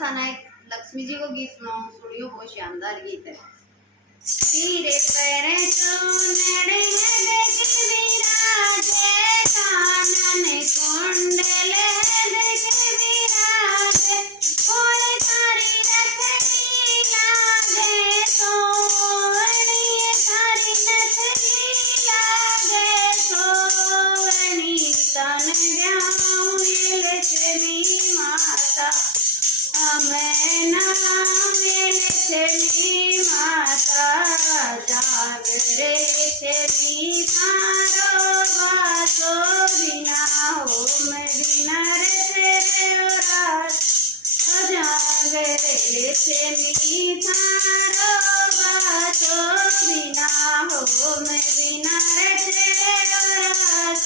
थाना एक लक्ष्मी जी को गीत सुनाऊं। सुनियो, बहुत शानदार गीत है। तेरे पैरे चूनड़े देख विराजे, कानन कुंडल देख विराजे, कोई तारी रखड़ी लागे सोवनी, तारी नथनी लागे सोवनी, तन जाऊं लक्ष्मी माता, मैं नाम लक्ष्मी माता, जागरे लक्ष्मी थारो वासो, बिना होम बिना रे रात, जागरे लक्ष्मी थारो वासो, बिना होम बिना रे रात,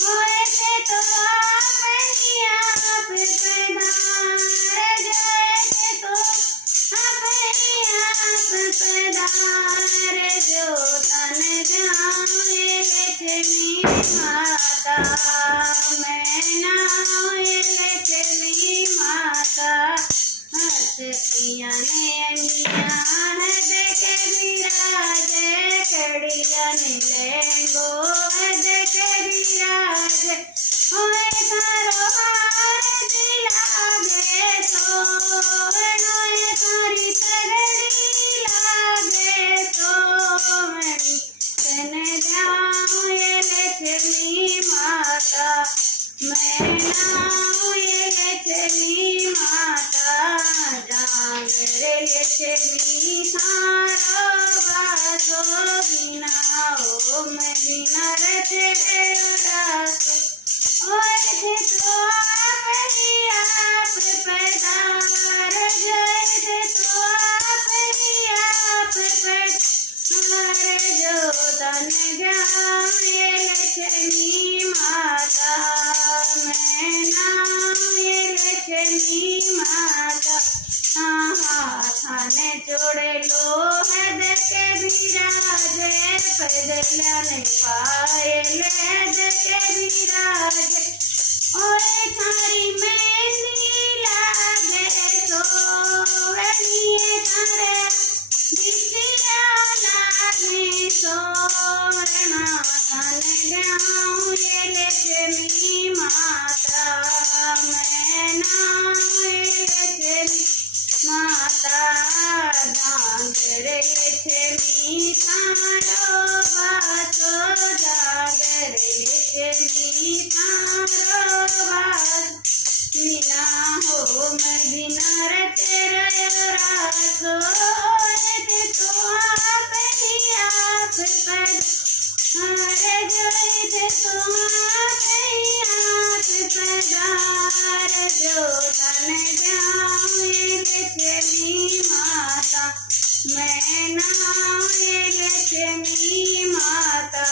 होए थे तो आप ही आप पैदार, गए तो आप ही आप पैदार, जो तन जाए लक्ष्मी माता, मैं नाम लक्ष्मी माता, हसतियाँ ने अंगियाँ देख विराजे, कड़ियाँ लेंगो देख विराजे, होए थारो हार दिलागे सोवनो, थारी तगड़ी लागे सोवनी, तन जाऊं लक्ष्मी माता, मैं नाऊं लक्ष्मी माता, जागरे लक्ष्मी थारो वासो, बिना ओम बिना रचे रासो, होए थे तो आप ही आप पैदार, गए थे तो आप ही आप पैदार, जो तन जाए लक्ष्मी माता, मैं नाम लक्ष्मी माता, थाने जोड़े लोह देखे विराजे, पैदलिया ने पायल देखे विराजे, ओए थारी मेहंदी लागे सोवनी, थारे बिटिया लागे सोवना, तन जाऊं लक्ष्मी माता, मैं नाम लक्ष्मी माता, जागरे लक्ष्मी थारो वासो, जागरे लक्ष्मी थारो वासो, बिना होम बिना रचे रासो, होए तो आप ही आप पैदार, गए थे तो आप ही आप पैदार, जो तन जाऊं लक्ष्मी माता, मैं नाम लक्ष्मी माता।